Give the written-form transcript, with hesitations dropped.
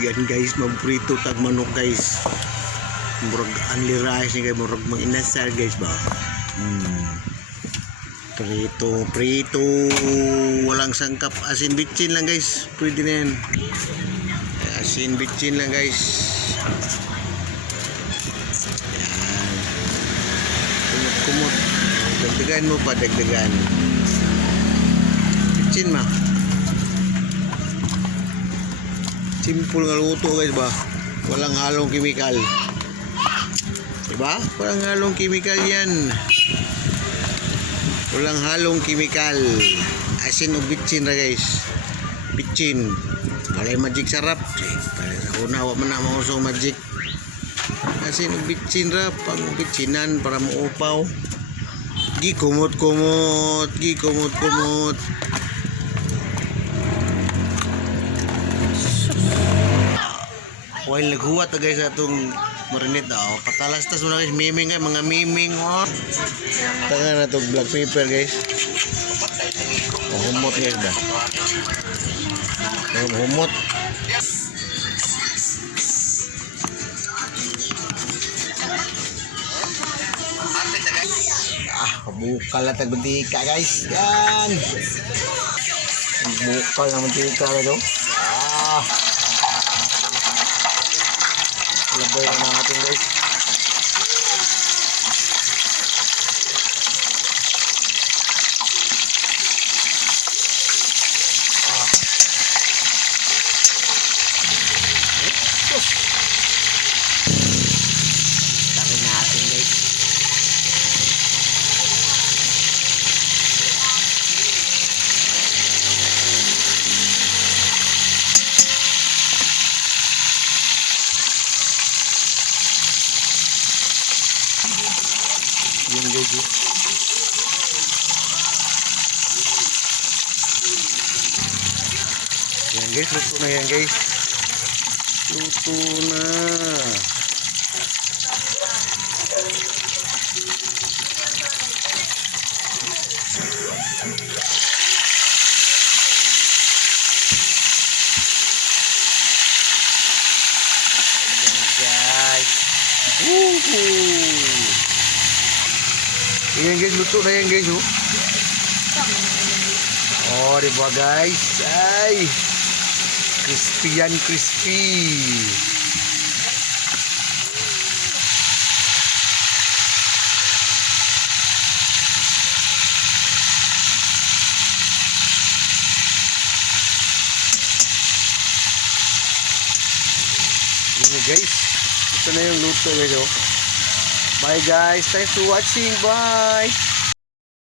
Yan guys, magprito tag manok guys. Murag only rice ni kay murag mag-inasal guys ba. Prito, walang sangkap, asin bitchin lang guys. Pwede na yan. Asin bitchin lang guys. Yan. Kumot-kumot. Dagdagan mo pa, dagdagan. Bitchin ma. Simple nga luto guys ba. Walang halong kimikal. Diba? Walang halong kimikal yan. Walang halong kimikal. Asin o bitchin ra guys. Bitchin. Walay magic sarap. Una wa man na mausong magic. Asin o bitchin ra pang bitchinan para muupaw. Gi kumot-kumot. While naghuwat na guys atong marinate daw. Patalas tas muna guys. Miming guys. Mga miming. Oh. Tanga na itong black pepper guys. Humot guys ba. Humot. Bukal na tagmantika guys. Yan. Bukal na mantika guys. Labay na natin guys. Tarin natin guys. Yan guys. Yan guys, luto na yan guys. Luto na. Yan guys. Yan guys, luto na yan guys. Oh, diba guys? Ay, crispy yan, crispy. Yan guys, ito na yung luto guys. Bye guys, thanks for watching. Bye.